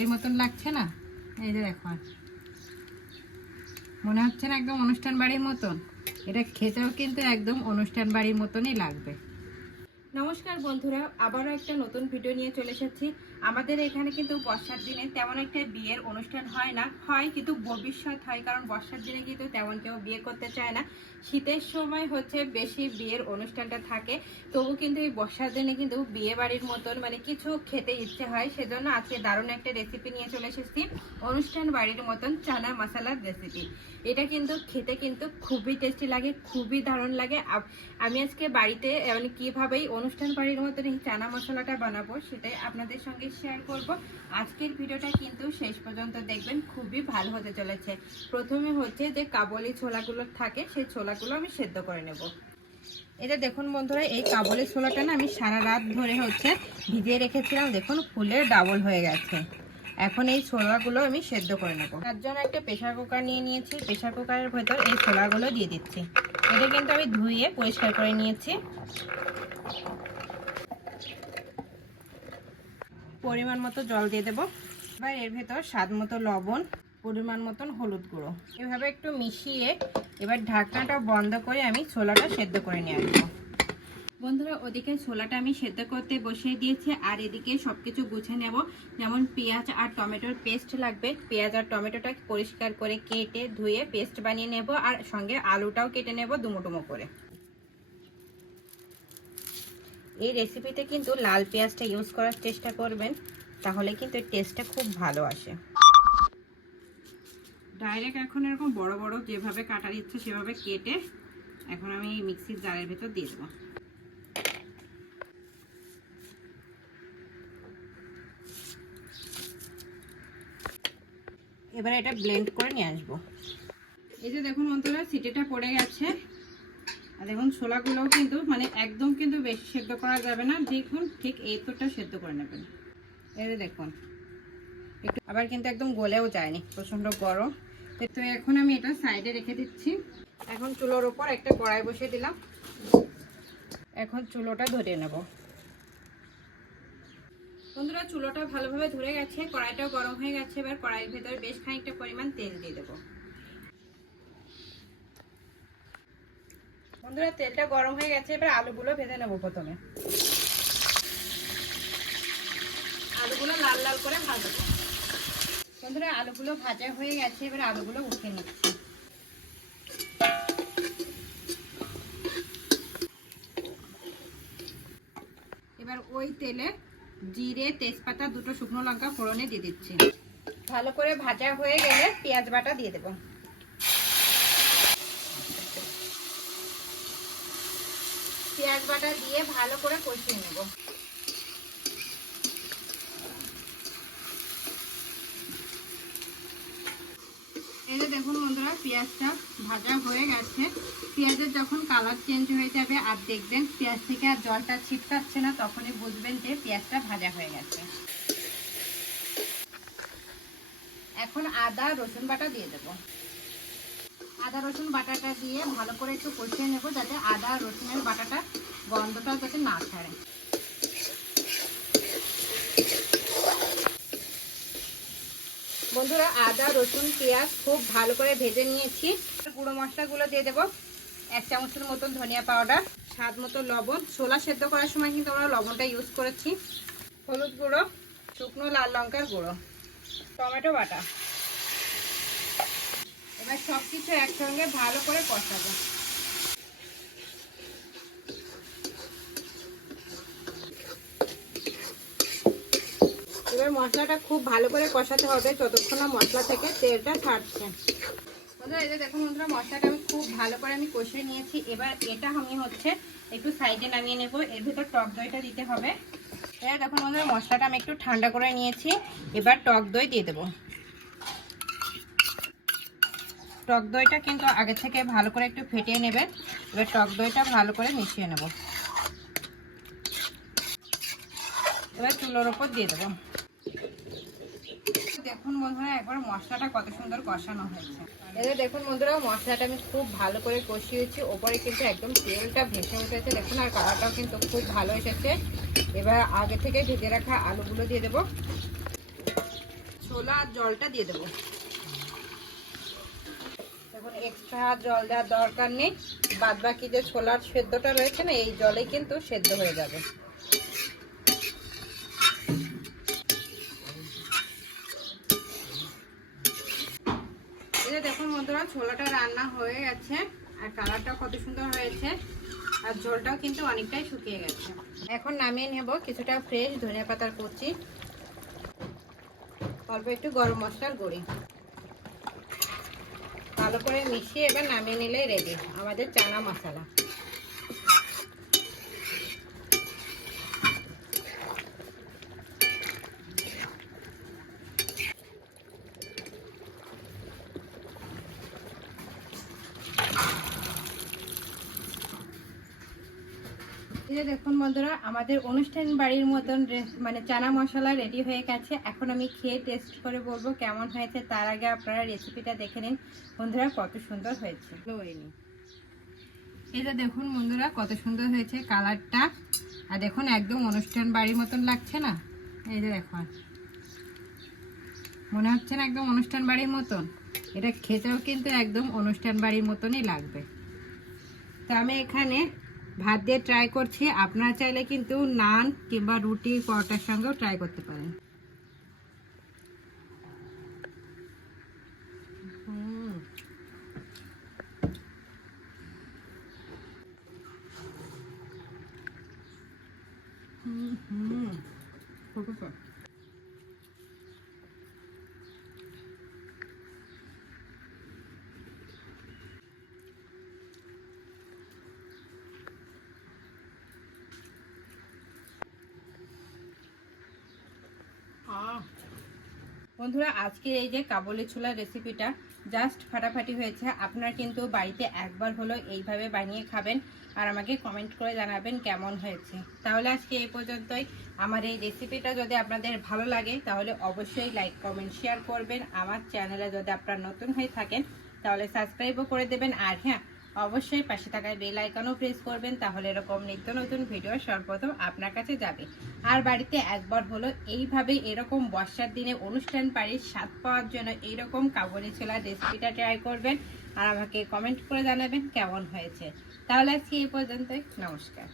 এর মতন লাগছে না? এই যে দেখো মনে হচ্ছে না একদম অনুষ্ঠান বাড়ির মতন। এটা খেতেও কিন্তু একদম অনুষ্ঠান বাড়ির মতনই লাগবে। নমস্কার বন্ধুরা, আবারও একটা নতুন ভিডিও নিয়ে চলে এসেছি। আমাদের এখানে কিন্তু বর্ষার দিনে তেমন একটা বিয়ের অনুষ্ঠান হয় না। হয় কিন্তু ভবিষ্যৎ হয়, কারণ বর্ষার দিনে কিন্তু তেমন কেউ বিয়ে করতে চায় না। শীতের সময় হচ্ছে বেশি বিয়ের অনুষ্ঠানটা থাকে। তবু কিন্তু এই বর্ষার দিনে কিন্তু বিয়ে বাড়ির মতন মানে কিছু খেতে ইচ্ছে হয়। সেজন্য আজকে দারুণ একটা রেসিপি নিয়ে চলে এসেছি। অনুষ্ঠান বাড়ির মতন চানা মশলার রেসিপি এটা কিন্তু খেতে কিন্তু খুবই টেস্টি লাগে, খুবই দারুণ লাগে। আমি আজকে বাড়িতে মানে কীভাবেই অনুষ্ঠান বাড়ির মতন এই চানা মশলাটা বানাবো সেটাই আপনাদের সঙ্গে শেয়ার করব। আজকের ভিডিওটা কিন্তু শেষ পর্যন্ত দেখবেন, খুবই ভালো হতে চলেছে। প্রথমে হচ্ছে যে কাবলি ছোলাগুলো থাকে, সেই ছোলাগুলো আমি সেদ্ধ করে নেব। এটা দেখুন বন্ধুরা, এই কাবলি ছোলাটা না আমি সারা রাত ধরে হচ্ছে ভিজিয়ে রেখেছিলাম, দেখুন ফুলে ডাবল হয়ে গেছে। এখন এই ছোলাগুলো আমি সেদ্ধ করে নেব। তার জন্য একটা প্রেশার কুকার নিয়ে নিয়েছি। প্রেশার কুকারের ভেতর এই ছোলাগুলো দিয়ে দিচ্ছি। এটা কিন্তু আমি ধুয়ে পরিষ্কার করে নিয়েছি। পরিমাণ মতো জল দিয়ে দেবো। এবার এর ভেতর স্বাদ মতো লবণ, পরিমাণ মতন হলুদ গুঁড়ো। এভাবে একটু মিশিয়ে এবার ঢাকনাটা বন্ধ করে আমি ছোলাটা সেদ্ধ করে নিয়ে আসব। বন্ধুরা, ওদিকে ছোলাটা আমি সেদ্ধ করতে বসিয়ে দিয়েছি, আর এদিকে সব কিছু গুছিয়ে নেব। যেমন পেঁয়াজ আর টমেটোর পেস্ট লাগবে। পেঁয়াজ আর টমেটোটা পরিষ্কার করে কেটে ধুয়ে পেস্ট বানিয়ে নেব, আর সঙ্গে আলুটাও কেটে নেব ডুমো করে। এই রেসিপিতে কিন্তু লাল পেঁয়াজটা ইউজ করার চেষ্টা করবেন তাহলে কিন্তু এর টেস্টটা খুব ভালো আসে। ডাইরেক্ট এখন এরকম বড় বড় যেভাবে কাটার ইচ্ছে সেভাবে কেটে এখন আমি মিক্সির জারের ভেতর দিয়ে দেবো। এবার এটা ব্লেন্ড করে নিয়ে আসব। এই যে দেখুন অন্তরা সিটিটা পড়ে গেছে। আর দেখুন, ছোলাগুলোও কিন্তু মানে একদম কিন্তু বেশি সেদ্ধ করা যাবে না। দেখুন, ঠিক এই তোরটা সেদ্ধ করে নেবেন। যে দেখুন, একটু আবার কিন্তু একদম গলেও যায়নি, প্রচণ্ড গরম। তো এখন আমি এটা সাইডে রেখে দিচ্ছি। এখন চুলোর ওপর একটা কড়াই বসিয়ে দিলাম। এখন চুলোটা ধরিয়ে নেব। বন্ধুরা, চুলোটা ভালোভাবে ধরে গেছে, কড়াইটাও গরম হয়ে গেছে। এবার কড়াইয়ের ভেতরে বেশ খানিকটা পরিমাণ তেল দিয়ে দেবো। বন্ধুরা, তেলটা গরম হয়ে গেছে, এবার আলুগুলো ভেজে নেব প্রথমে। আলুগুলো লাল লাল করে ভাজবো। বন্ধুরা, আলুগুলো ভাজা হয়ে গেছে, এবার আলুগুলো উঠে নিচ্ছি। এবার ওই তেলে জিরে, তেজপাতা, দুটো শুকনো লঙ্কা ফোড়নে দিয়ে দিচ্ছি। ভালো করে ভাজা হয়ে গেলে পেঁয়াজ বাটা দিয়ে দেবো। পেঁয়াজ বাটা দিয়ে ভালো করে কষিয়ে নেব। যে দেখুন বন্ধুরা, পেঁয়াজটা ভাজা হয়ে গেছে। পেঁয়াজের যখন কালার চেঞ্জ হয়ে যাবে, আর দেখবেন পেঁয়াজ থেকে আর জলটা ছিটকাচ্ছে না, তখনই বুঝবেন যে পেঁয়াজটা ভাজা হয়ে গেছে। এখন আদা, রসুন বাটা দিয়ে দেবো। আদা, রসুন বাটাটা দিয়ে ভালো করে একটু কষিয়ে নেব যাতে আদা, রসুনের বাটাটা গন্ধটা যাতে না ছাড়ে। বন্ধুরা, আদা, রসুন, পেঁয়াজ খুব ভালো করে ভেজে নিয়েছি। গুঁড়ো মশলাগুলো দিয়ে দেবো। এক চামচের মতন ধনিয়া পাউডার, স্বাদ মতো লবণ। ছোলা সেদ্ধ করার সময় কিন্তু আমরা লবণটা ইউজ করেছি। হলুদ গুঁড়ো, শুকনো লাল লঙ্কার গুঁড়ো, টমেটো বাটা। এবার সব কিছু একসঙ্গে ভালো করে কষাবো। এবার মশলাটা খুব ভালো করে কষাতে হবে যতক্ষণ না মশলা থেকে তেলটা ছাড়ছে। বন্ধুরা, এই যে দেখুন বন্ধুরা, মশলাটা আমি খুব ভালো করে আমি কষিয়ে নিয়েছি। এবার এটা আমি হচ্ছে একটু সাইডে নামিয়ে নেব। এর ভিতর টক দইটা দিতে হবে। এবার দেখুন বন্ধুরা, মশলাটা আমি একটু ঠান্ডা করে নিয়েছি। এবার টক দই দিয়ে দেবো। টক দইটা কিন্তু আগে থেকে ভালো করে একটু ফেটিয়ে নেবেন এবার টক দইটা ভালো করে মিশিয়ে নেব। এবার চুলোর ওপর দিয়ে দেবো। দেখুন বন্ধুরা, একবার মশলাটা কত সুন্দর কষানো হয়েছে। যে দেখুন বন্ধুরা, মশলাটা আমি খুব ভালো করে কষিয়েছি ওপরে কিন্তু একদম তেলটা ভেসে উঠেছে। দেখুন, আর কালারটাও কিন্তু খুব ভালো এসেছে। এবার আগে থেকে ভেজে রাখা আলুগুলো দিয়ে দেবো। ছোলা আর জলটা দিয়ে দেবো। এখন এক্সট্রা জল দেওয়ার দরকার নেই। বাদ বাকি যে ছোলার সেদ্ধটা রয়েছে না, এই জলে কিন্তু সেদ্ধ হয়ে যাবে। দেখুন বন্ধুরা, ছোলাটা রান্না হয়ে গেছে, আর কালারটা কত সুন্দর হয়েছে, আর ঝোলটাও কিন্তু অনেকটাই শুকিয়ে গেছে। এখন নামিয়ে নেব কিছুটা ফ্রেশ ধনিয়া পাতার কুচি, অল্প একটু গরম মশলার গুঁড়ি। ভালো করে মিশিয়ে এবার নামিয়ে নিলেই রেডি আমাদের চানা মশলা। এই যে দেখুন বন্ধুরা, আমাদের অনুষ্ঠান বাড়ির মতন মানে চানা মশলা রেডি হয়ে গেছে। এখন আমি খেয়ে টেস্ট করে বলব কেমন হয়েছে, তার আগে আপনারা রেসিপিটা দেখে নিন। বন্ধুরা, কত সুন্দর হয়েছে। এই যে দেখুন বন্ধুরা, কত সুন্দর হয়েছে কালারটা আর দেখুন, একদম অনুষ্ঠান বাড়ির মতন লাগছে না? এই যে দেখুন। মনে হচ্ছে না একদম অনুষ্ঠান বাড়ির মতন? এটা খেতেও কিন্তু একদম অনুষ্ঠান বাড়ির মতনই লাগবে। তো আমি এখানে ভাত দিয়ে ট্রাই করছি। আপনারা চাইলে কিন্তু নান কিংবা রুটি পরোটার সঙ্গেও ট্রাই করতে পারেন। হুম। হুম, বন্ধুরা, আজকে এই যে কাবলি ছোলার রেসিপিটা জাস্ট ফাটাফাটি হয়েছে। আপনারা কিন্তু বাড়িতে একবার হলো এইভাবে বানিয়ে খাবেন আর আমাকে কমেন্ট করে জানাবেন কেমন হয়েছে। তাহলে আজকে এই পর্যন্তই। আমার এই রেসিপিটা যদি আপনাদের ভালো লাগে, তাহলে অবশ্যই লাইক কমেন্ট শেয়ার করবেন। আমার চ্যানেলে যদি আপনারা নতুন হয়ে থাকেন, তাহলে সাবস্ক্রাইবও করে দেবেন। আর হ্যাঁ অবশ্যই পাশে থাকায় বেল আইকনও প্রেস করবেন, তাহলে এরকম নিত্য নতুন ভিডিও সর্বপ্রথম আপনার কাছে যাবে। আর বাড়িতে একবার হলো এইভাবে এরকম বর্ষার দিনে অনুষ্ঠান বাড়ির স্বাদ পাওয়ার জন্য এইরকম কাবলি ছোলার রেসিপিটা ট্রাই করবেন, আর আমাকে কমেন্ট করে জানাবেন কেমন হয়েছে। তাহলে আজকে এই পর্যন্তই, নমস্কার।